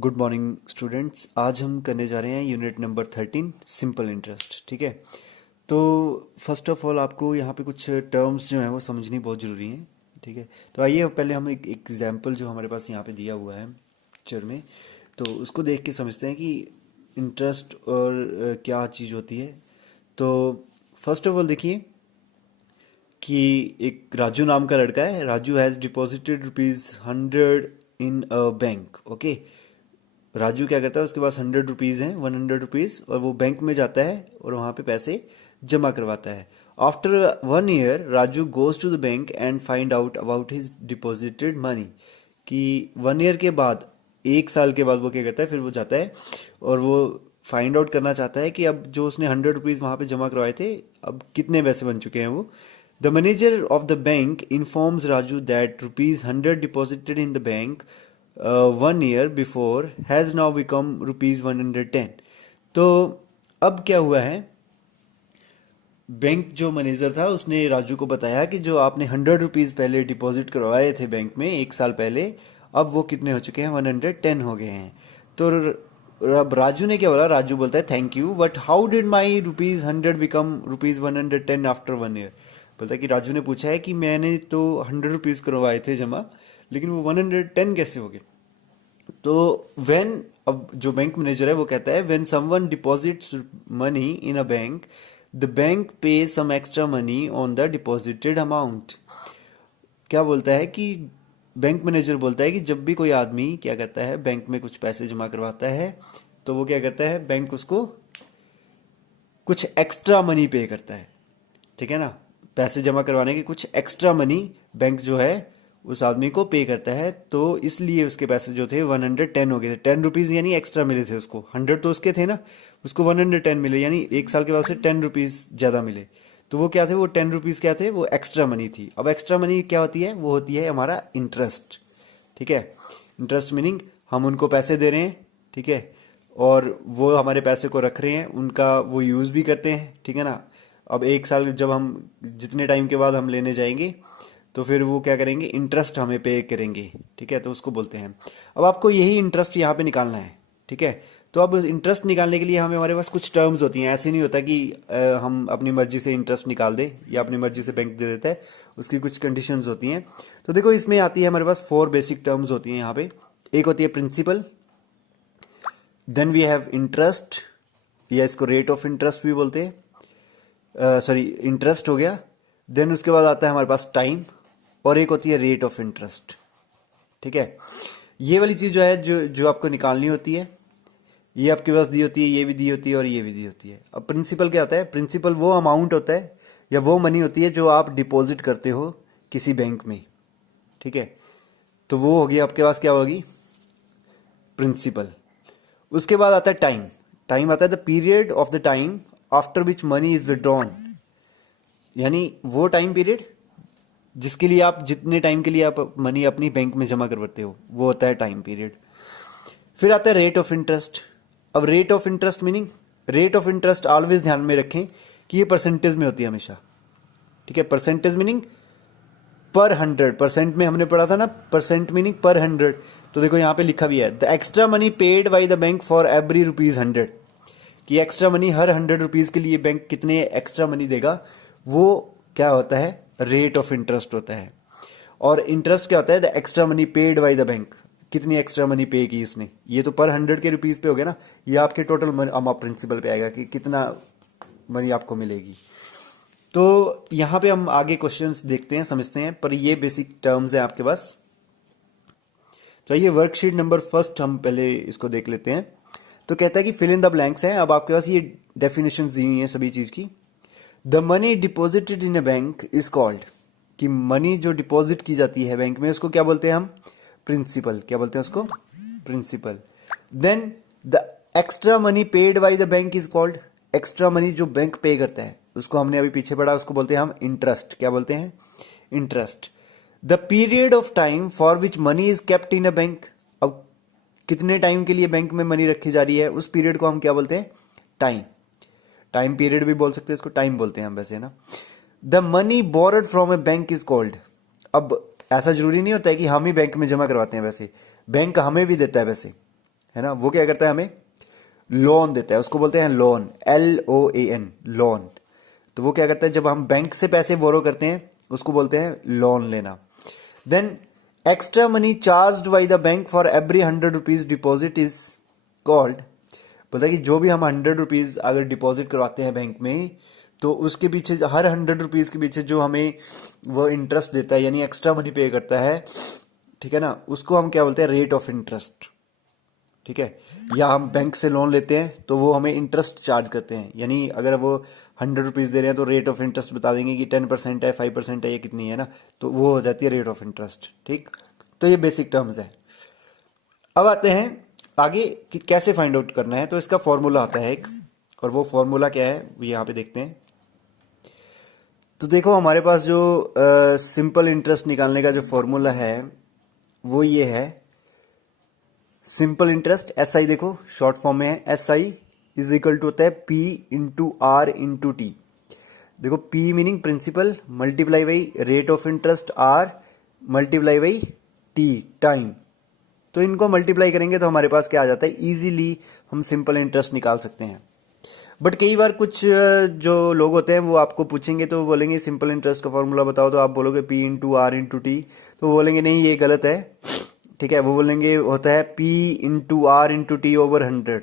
Good morning students. आज हम करने जा रहे हैं यूनिट नंबर 13 सिंपल इंटरेस्ट। ठीक है, तो फर्स्ट ऑफ ऑल आपको यहाँ पे कुछ टर्म्स जो हैं वो समझनी बहुत ज़रूरी हैं। ठीक है, तो आइए पहले हम एक एग्जांपल जो हमारे पास यहाँ पे दिया हुआ है पिक्चर में, तो उसको देख के समझते हैं कि इंटरेस्ट और क्या चीज़ होती है। तो फर्स्ट ऑफ ऑल देखिए कि एक राजू नाम का लड़का है। Raju has deposited ₹100 in a bank. Okay, Raju क्या करता है, उसके पास 100 रुपीज़ हैं, 100 रुपीज़, और वो बैंक में जाता है और वहाँ पे पैसे जमा करवाता है। After 1 year Raju goes to the bank and find out about his deposited money. कि 1 ईयर के बाद, 1 साल के बाद वो क्या करता है, फिर वो जाता है और वो फाइंड आउट करना चाहता है कि अब जो उसने 100 रुपीज़ वहाँ पे जमा करवाए थे, अब कितने पैसे बन चुके हैं वो। The manager of the bank informs Raju that ₹100 deposited in the bank 1 year before has now become ₹110। तो अब क्या हुआ है, बैंक जो मैनेजर था उसने राजू को बताया कि जो आपने 100 रुपीज़ पहले डिपॉजिट करवाए थे बैंक में 1 साल पहले, अब वो कितने हो चुके हैं, 110 हो गए हैं। तो अब राजू ने क्या बोला, राजू बोलता है thank you, but how did my ₹100 become ₹110 after 1 year. बोलता है कि राजू ने पूछा है कि मैंने तो 100 रुपीज़ करवाए थे जमा, लेकिन वो 110 कैसे हो गए। तो व्हेन, अब जो बैंक मैनेजर है वो कहता है when someone deposits money in a bank pay some extra money on the deposited amount. क्या बोलता है कि बैंक मैनेजर बोलता है कि जब भी कोई आदमी क्या करता है, बैंक में कुछ पैसे जमा करवाता है, तो वो क्या करता है, बैंक उसको कुछ एक्स्ट्रा मनी पे करता है। ठीक है ना, पैसे जमा करवाने की कुछ एक्स्ट्रा मनी बैंक जो है उस आदमी को पे करता है। तो इसलिए उसके पैसे जो थे 110 हो गए थे। 10 रुपीज़ यानी एक्स्ट्रा मिले थे उसको, 100 तो उसके थे ना, उसको 110 मिले, यानी 1 साल के बाद से 10 रुपीज़ ज़्यादा मिले। तो वो क्या थे, वो 10 रुपीज़ क्या थे, वो एक्स्ट्रा मनी थी। अब एक्स्ट्रा मनी क्या होती है, वो होती है हमारा इंटरेस्ट। ठीक है, इंटरेस्ट मीनिंग हम उनको पैसे दे रहे हैं, ठीक है, और वो हमारे पैसे को रख रहे हैं, उनका वो यूज़ भी करते हैं। ठीक है ना, अब 1 साल जब हम जितने टाइम के बाद हम लेने जाएंगे, तो फिर वो क्या करेंगे, इंटरेस्ट हमें पे करेंगे। ठीक है, तो उसको बोलते हैं। अब आपको यही इंटरेस्ट यहाँ पे निकालना है। ठीक है, तो अब इंटरेस्ट निकालने के लिए हमारे पास कुछ टर्म्स होती हैं। ऐसे नहीं होता कि हम अपनी मर्जी से इंटरेस्ट निकाल दे या अपनी मर्जी से बैंक दे देता है, उसकी कुछ कंडीशंस होती हैं। तो देखो, इसमें आती है हमारे पास 4 बेसिक टर्म्स होती हैं यहाँ पे। एक होती है principal, then we have interest, या इसको रेट ऑफ इंटरेस्ट भी बोलते हैं, सॉरी इंटरेस्ट हो गया। देन उसके बाद आता है हमारे पास टाइम, और एक होती है रेट ऑफ इंटरेस्ट। ठीक है, ये वाली चीज़ जो है, जो जो आपको निकालनी होती है, ये आपके पास दी होती है, ये भी दी होती है और ये भी दी होती है। अब प्रिंसिपल क्या होता है, प्रिंसिपल वो अमाउंट होता है या वो मनी होती है जो आप डिपॉजिट करते हो किसी बैंक में। ठीक है, तो वो होगी आपके पास, क्या होगी, प्रिंसिपल। उसके बाद आता है टाइम। टाइम आता है the period of the time after which money is withdrawn, यानी वो टाइम पीरियड जिसके लिए आप, जितने टाइम के लिए आप मनी अपनी बैंक में जमा करवाते हो, वो होता है टाइम पीरियड। फिर आता है रेट ऑफ इंटरेस्ट। अब rate of interest meaning, rate of interest always ध्यान में रखें कि ये परसेंटेज में होती है हमेशा। ठीक है, परसेंटेज मीनिंग पर 100%, में हमने पढ़ा था ना, परसेंट मीनिंग पर 100। तो देखो यहाँ पे लिखा भी है the extra money paid by the bank for every ₹100, कि एक्स्ट्रा मनी हर 100 रुपीज़ के लिए बैंक कितने एक्स्ट्रा मनी देगा, वो क्या होता है, रेट ऑफ इंटरेस्ट होता है। और इंटरेस्ट क्या होता है, the extra money paid by the bank, कितनी एक्स्ट्रा मनी पे की इसने। ये तो पर 100 के रुपीज़ पे हो गया ना, ये आपके टोटल प्रिंसिपल पे आएगा कि कितना मनी आपको मिलेगी। तो यहाँ पे हम आगे क्वेश्चंस देखते हैं, समझते हैं, पर ये बेसिक टर्म्स है आपके पास। तो ये वर्कशीट नंबर फर्स्ट हम पहले इसको देख लेते हैं। तो कहता है कि फिल इन द ब्लैंक्स है। अब आपके पास ये डेफिनेशन दी हुई है सभी चीज़ की। The money deposited in a bank is called, कि मनी जो डिपॉजिट की जाती है बैंक में उसको क्या बोलते हैं हम, प्रिंसिपल। क्या बोलते हैं उसको, principal. Then the extra money paid by the bank is called, extra money जो बैंक पे करता है उसको हमने अभी पीछे पढ़ा, उसको बोलते हैं हम इंटरेस्ट। क्या बोलते हैं, interest. The period of time for which money is kept in a bank, अब कितने टाइम के लिए बैंक में मनी रखी जा रही है, उस पीरियड को हम क्या बोलते हैं, टाइम। टाइम पीरियड भी बोल सकते हैं, इसको टाइम बोलते हैं हम वैसे, है ना। The money borrowed from A bank is called, अब ऐसा जरूरी नहीं होता है कि हम ही बैंक में जमा करवाते हैं, वैसे बैंक हमें भी देता है पैसे, है ना, वो क्या करता है, हमें लोन देता है, उसको बोलते हैं लोन, LOAN, लोन। तो वो क्या करता है, जब हम बैंक से पैसे बोरो करते हैं उसको बोलते हैं लोन लेना। Then extra money charged by the bank for every 100 rupees deposit is called, बोलता है कि जो भी हम 100 रुपीज अगर डिपॉजिट करवाते हैं बैंक में, तो उसके पीछे हर 100 रुपीज के पीछे जो हमें वो इंटरेस्ट देता है, यानी एक्स्ट्रा मनी पे करता है, ठीक है ना, उसको हम क्या बोलते हैं, रेट ऑफ इंटरेस्ट। ठीक है, या हम बैंक से लोन लेते हैं तो वो हमें इंटरेस्ट चार्ज करते हैं, यानी अगर वो 100 रुपीज दे रहे हैं तो रेट ऑफ इंटरेस्ट बता देंगे कि 10% है, 5% है, ये कितनी है ना, तो वो हो जाती है रेट ऑफ इंटरेस्ट। ठीक, तो ये बेसिक टर्म्स है। अब आते हैं आगे कि कैसे फाइंड आउट करना है। तो इसका फॉर्मूला आता है एक, और वो फॉर्मूला क्या है वो यहाँ पे देखते हैं। तो देखो हमारे पास जो सिंपल इंटरेस्ट निकालने का जो फॉर्मूला है वो ये है, सिंपल इंटरेस्ट SI, देखो शॉर्ट फॉर्म में है, SI इज इक्वल टू होता है P into R into T. देखो P meaning principal, multiply by rate of interest R, multiply by T, time. तो इनको मल्टीप्लाई करेंगे तो हमारे पास क्या आ जाता है, इजीली हम सिंपल इंटरेस्ट निकाल सकते हैं। बट कई बार कुछ जो लोग होते हैं वो आपको पूछेंगे तो बोलेंगे सिंपल इंटरेस्ट का फॉर्मूला बताओ, तो आप बोलोगे P into R into T, तो वो बोलेंगे नहीं ये गलत है। ठीक है, वो बोलेंगे होता है P into R into T over 100।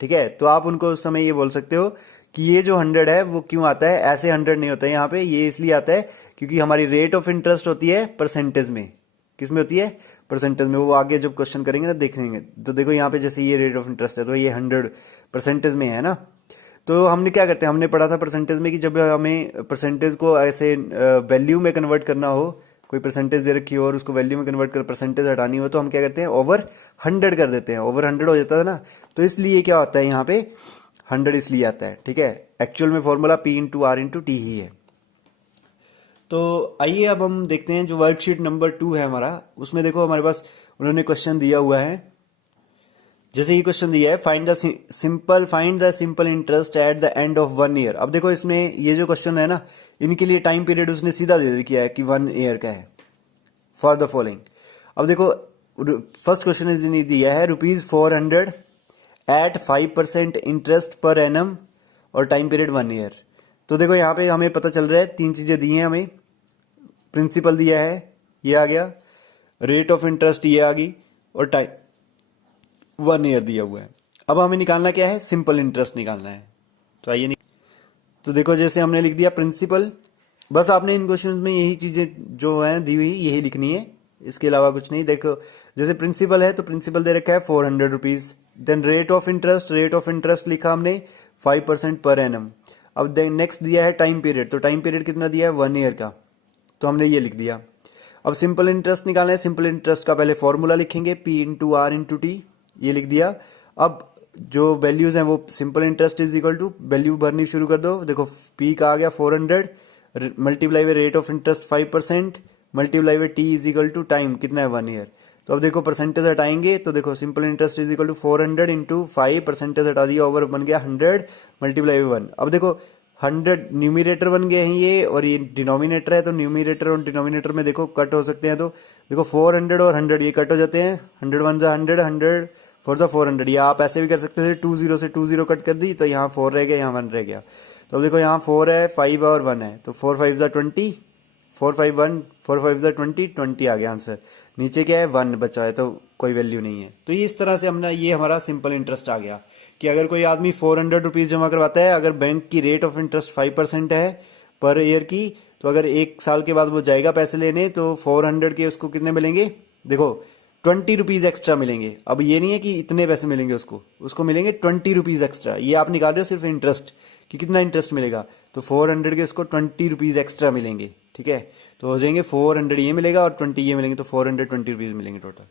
ठीक है, तो आप उनको उस समय ये बोल सकते हो कि ये जो 100 है वो क्यों आता है, ऐसे 100 नहीं होता है यहाँ पे, ये इसलिए आता है क्योंकि हमारी रेट ऑफ इंटरेस्ट होती है परसेंटेज में। किस में होती है, परसेंटेज में। वो आगे जब क्वेश्चन करेंगे ना देखेंगे, तो देखो यहाँ पे जैसे ये रेट ऑफ इंटरेस्ट है तो ये 100 परसेंटेज में है ना। तो हमने क्या करते हैं, हमने पढ़ा था परसेंटेज में कि जब हमें परसेंटेज को ऐसे वैल्यू में कन्वर्ट करना हो, कोई परसेंटेज दे रखी हो और उसको वैल्यू में कन्वर्ट कर परसेंटेज हटानी हो, तो हम क्या करते हैं, ओवर 100 कर देते हैं, ओवर 100 हो जाता है ना। तो इसलिए क्या होता है यहाँ पे 100 इसलिए आता है। ठीक है, एक्चुअल में formula P into R into T ही है। तो आइए अब हम देखते हैं जो वर्कशीट नंबर 2 है हमारा, उसमें देखो हमारे पास उन्होंने क्वेश्चन दिया हुआ है। जैसे ये क्वेश्चन दिया है, find the simple interest at the end of 1 year. अब देखो इसमें ये जो क्वेश्चन है ना, इनके लिए टाइम पीरियड उसने सीधा दे दिया है कि 1 ईयर का है, फॉर द फॉलोइंग। अब देखो फर्स्ट क्वेश्चन इसने दिया है ₹400 एट 5% इंटरेस्ट पर एनम और टाइम पीरियड 1 ईयर। तो देखो यहाँ पे हमें पता चल रहा है 3 चीजें दी हैं हमें, प्रिंसिपल दिया है, ये आ गया, रेट ऑफ इंटरेस्ट ये आ गई, और टाइम 1 ईयर दिया हुआ है। अब हमें निकालना क्या है, सिंपल इंटरेस्ट निकालना है। तो आइए तो देखो जैसे हमने लिख दिया प्रिंसिपल, बस आपने इन क्वेश्चन में यही चीजें जो है दी हुई यही लिखनी है, इसके अलावा कुछ नहीं। देखो जैसे प्रिंसिपल है तो प्रिंसिपल दे रखा है 400 rupees, then rate of interest लिखा हमने 5% पर एनम। अब देन नेक्स्ट दिया है टाइम पीरियड, तो टाइम पीरियड कितना दिया है, 1 ईयर का, तो हमने ये लिख दिया। अब सिंपल इंटरेस्ट निकालना है, सिंपल इंटरेस्ट का पहले फॉर्मूला लिखेंगे P into R into T, ये लिख दिया। अब जो वैल्यूज हैं वो simple interest is equal to, value भरनी शुरू कर दो। देखो P का आ गया 400, multiply by rate of interest 5%, multiply by T is equal to time कितना है 1 ईयर। तो अब देखो परसेंटेज हटाएंगे तो देखो simple interest is equal to 400 into 5, percentage हटा दिया, ओवर बन गया 100 मल्टीप्लाई बाई 1। अब देखो 100 न्यूमिनेटर बन गए हैं ये, और ये डिनोमिनेटर है, तो न्यूमिनेटर और डिनोमिनेटर में देखो कट हो सकते हैं। तो देखो 400 और 100 ये कट हो जाते हैं, 100 1 जा 100, 100 4 जा 400। या आप ऐसे भी कर सकते थे, 20 से 20 कट कर दी तो यहाँ 4 रह गया, यहाँ 1 रह गया। तो अब देखो यहाँ 4 है, 5 और 1 है, तो 4 5 जा 20, 4 5 1, 4 5 जा 20 आ गया आंसर। नीचे क्या है 1 बचा है, तो कोई वैल्यू नहीं है। तो ये इस तरह से हमने, ये हमारा सिंपल इंटरेस्ट आ गया कि अगर कोई आदमी 400 रुपीज जमा करवाता है, अगर बैंक की रेट ऑफ इंटरेस्ट 5% है पर ईयर की, तो अगर 1 साल के बाद वो जाएगा पैसे लेने तो 400 के उसको कितने मिलेंगे, देखो 20 रुपीज एक्स्ट्रा मिलेंगे। अब ये नहीं है कि इतने पैसे मिलेंगे उसको मिलेंगे 20 रुपीज एक्स्ट्रा। ये आप निकाल रहे हो सिर्फ इंटरेस्ट कि कितना इंटरेस्ट मिलेगा, तो 400 के उसको 20 रुपीज एक्स्ट्रा मिलेंगे। ठीक है, तो हो जाएंगे 400 ये मिलेगा और 20 ये मिलेंगे, तो 420 रुपीज मिलेंगे टोटल।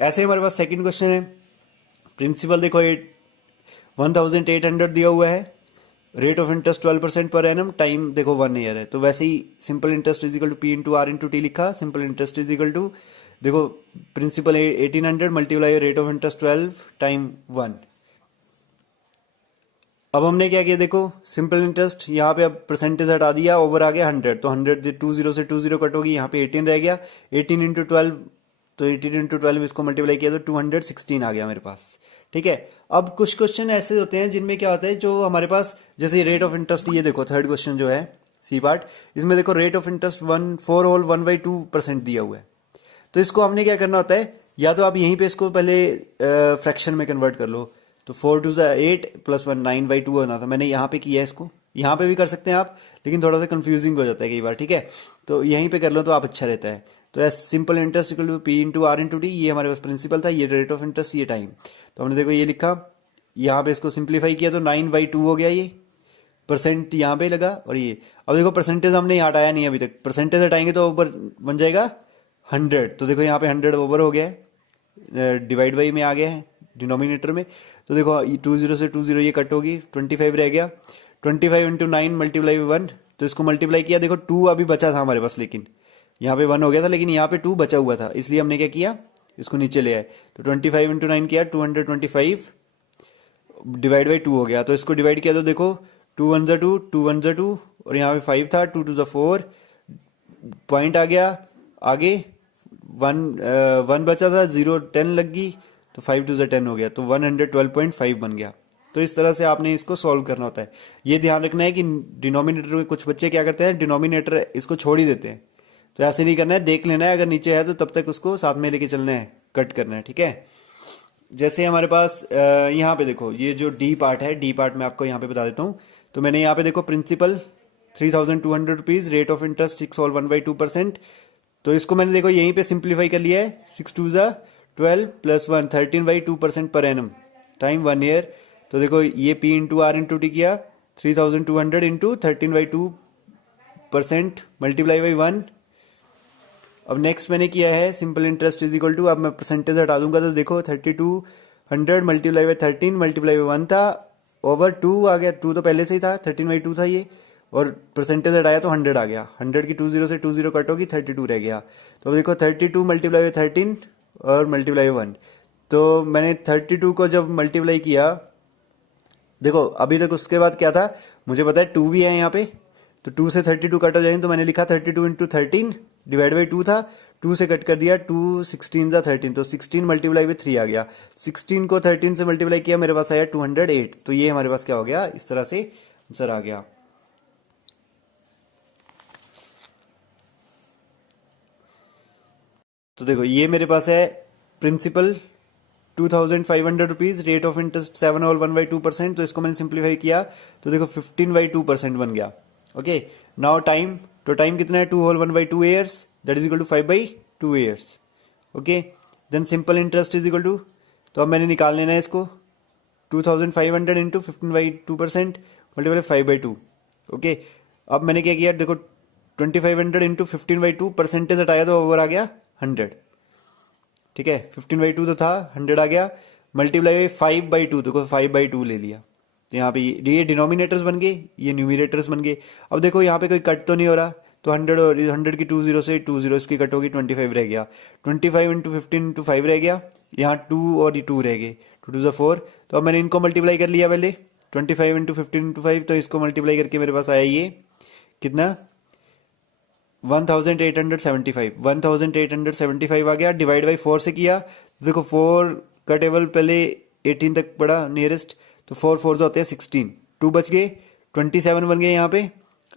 ऐसे हमारे पास सेकंड क्वेश्चन है, प्रिंसिपल देखो 1800 दिया हुआ है, rate of interest 12% per annum, time देखो 1 ईयर है। तो वैसे ही simple interest is equal to P into R into T लिखा, simple interest is equal to, देखो principal 1800 multiply rate of interest 12 time 1। अब हमने क्या किया, देखो सिंपल इंटरेस्ट यहाँ पे अब परसेंटेज हटा दिया, ओवर आ गया 100, तो 100 20 से 20 कट होगी, यहाँ पे 18 रह गया, 18 इंटू 12 तो 18 इंटू 12 इसको मल्टीप्लाई किया तो 216 आ गया मेरे पास। ठीक है, अब कुछ क्वेश्चन ऐसे होते हैं जिनमें क्या होता है, जो हमारे पास जैसे रेट ऑफ इंटरेस्ट, ये देखो थर्ड क्वेश्चन जो है सी पार्ट, इसमें देखो रेट ऑफ इंटरेस्ट 4/1/2% दिया हुआ है। तो इसको हमने क्या करना होता है, या तो आप यहीं पे इसको पहले फ्रैक्शन में कन्वर्ट कर लो, तो 4×2 = 8 + 1 9/2 होना था, मैंने यहाँ पे किया है इसको। यहाँ पे भी कर सकते हैं आप, लेकिन थोड़ा सा कंफ्यूजिंग हो जाता है कई बार। ठीक है, तो यहीं पे कर लो तो आप अच्छा रहता है। तो S simple interest equal to P/R/T, ये हमारे पास प्रिंसिपल था, ये रेट ऑफ इंटरेस्ट, ये टाइम। तो हमने देखो ये लिखा, यहाँ पे इसको सिंप्लीफाई किया तो 9/2 हो गया, ये परसेंट यहाँ पे लगा। और ये अब देखो परसेंटेज हमने यहाँ हटाया नहीं अभी तक, परसेंटेज हटाएंगे तो ऊपर बन जाएगा 100। तो देखो यहाँ पे 100 ओवर हो गया है, डिवाइड बाई में आ गया है डिनोमिनेटर में। तो देखो 20 से 20 ये कट होगी, 25 रह गया। 25 इंटू 9 मल्टीप्लाई 1, तो इसको मल्टीप्लाई किया, देखो 2 अभी बचा था हमारे पास, लेकिन यहाँ पे 1 हो गया था, लेकिन यहाँ पे 2 बचा हुआ था, इसलिए हमने क्या किया, इसको नीचे ले आए। तो 25 इंटू 9 किया 225 डिवाइड बाई 2 हो गया। तो इसको डिवाइड किया तो देखो 2 1 2, 2 1 2, और यहाँ पे 5 था, 2 2 4, पॉइंट आ गया आगे, 1 बचा था, 0 10 लग गई, तो 5 2 10 हो गया, तो 112.5 बन गया। तो इस तरह से आपने इसको सॉल्व करना होता है। ये ध्यान रखना है कि डिनोमिनेटर में कुछ बच्चे क्या करते हैं, डिनोमिनेटर इसको छोड़ ही देते हैं, तो ऐसे नहीं करना है, देख लेना है, अगर नीचे है तो तब तक उसको साथ में लेके चलना है, कट करना है। ठीक है, जैसे हमारे पास यहाँ पे देखो, ये जो डी पार्ट है, डी पार्ट मैं आपको यहाँ पे बता देता हूँ। तो मैंने यहाँ पे देखो principal 3,200 rupees, rate of interest 6/1/2%। तो इसको मैंने देखो यहीं पे सिंप्लीफाई कर लिया है, 6 2 12 + 1 13/2% पर एनम, टाइम 1 ईयर। तो देखो ये P/R/T किया, 3,200 इंटू 13/2% मल्टीप्लाई बाई 1। अब नेक्स्ट मैंने किया है simple interest is equal to, अब मैं परसेंटेज हटा दूंगा तो देखो 3200 मल्टीप्लाई बाई 13 मल्टीप्लाई बाई 1 था, ओवर 2 आ गया, 2 तो पहले से ही था, 13/2 था ये, और परसेंटेज हटाया तो 100 आ गया। 100 की 20 से 20 कट होगी, 32 रह गया। तो अब देखो 32 मल्टीप्लाई बाई 13 और मल्टीप्लाई बाई 1। तो मैंने 32 को जब मल्टीप्लाई किया, देखो अभी तक उसके बाद क्या था, मुझे पता है 2 भी है यहाँ पे, तो 2 से 32 कट हो जाएंगे, तो मैंने लिखा 32 इंटू 13 डिवाइड बाई 2 था, 2 से कट कर दिया, 2 16 × 13, तो 16 मल्टीप्लाई बाई 3 आ गया। 16 को 13 से मल्टीप्लाई किया, मेरे पास आया 208। तो ये हमारे पास क्या हो गया, इस तरह से आंसर आ गया। तो देखो ये मेरे पास है principal 2,500 rupees, rate of interest 7/1/2%। तो इसको मैंने सिंप्लीफाई किया तो देखो 15/2% बन गया। ओके, नाउ टाइम, तो टाइम कितना है, 2/1/2 years, that is equal to 5/2 years. Okay, then simple interest is equal to, तो अब मैंने निकाल लेना है इसको, 2,500 इंटू 15/2% मल्टीप्लाई 5/2। ओके, अब मैंने क्या किया, देखो 2,500 इंटू 15/2, परसेंटेज हटाया तो ओवर आ गया 100। ठीक है, 15/2 तो था, 100 आ गया, मल्टीप्लाई बाई 5/2, देखो 5/2 ले लिया, तो यहाँ पे ये डिनोमिनेटर्स बन गए, ये न्यूमिनेटर्स बन गए। अब देखो यहाँ पे कोई कट तो नहीं हो रहा, तो 100 और 100 की 20 से 20 इसकी कट होगी, 25 रह गया, 25 इंटू 15 इंटू 5 रह गया, यहाँ 2 और ये 2 रह गए, 2 2 4। तो अब मैंने इनको मल्टीप्लाई कर लिया पहले, 25 इंटू 15 इंटू 5, तो इसको मल्टीप्लाई करके मेरे पास आया ये कितना, 1875 आ गया, डिवाइड बाई 4 से किया, तो देखो 4 का टेबल पहले 18 तक पड़ा नियरेस्ट, तो 4 4 होते हैं 16, 2 बच गए, 27 बन गए यहाँ पे।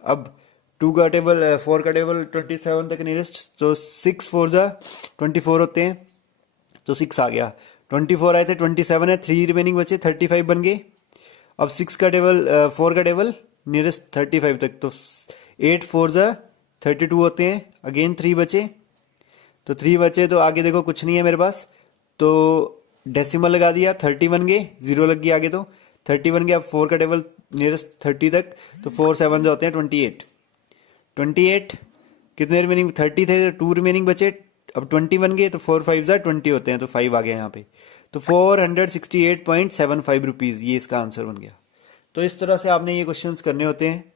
अब 2 का टेबल 4 का टेबल 27 तक नियरेस्ट, तो 6 4 24 होते हैं, तो 6 आ गया, 24 आए थे, 27 है, 3 रिमेनिंग बचे, 35 बन गए। अब 6 का टेबल 4 का टेबल नियरेस्ट 35 तक, तो 8 4 32 होते हैं, अगेन 3 बचे, तो 3 बचे, तो आगे देखो कुछ नहीं है मेरे पास, तो डेसिमल लगा दिया, 30 बन गए, 0 लग गई आगे, तो 30 बन गया। अब 4 का टेबल नियरेस्ट 30 तक, तो 4 7 होते हैं 28, 28 कितने रिमेनिंग, 30 थे, 2 रिमेनिंग बचे, अब 20 बन गए, तो 4 5 20 होते हैं, तो 5 आ गया यहाँ पे, तो 468.75 रुपीज़, ये इसका आंसर बन गया। तो इस तरह से आपने ये क्वेश्चंस करने होते हैं।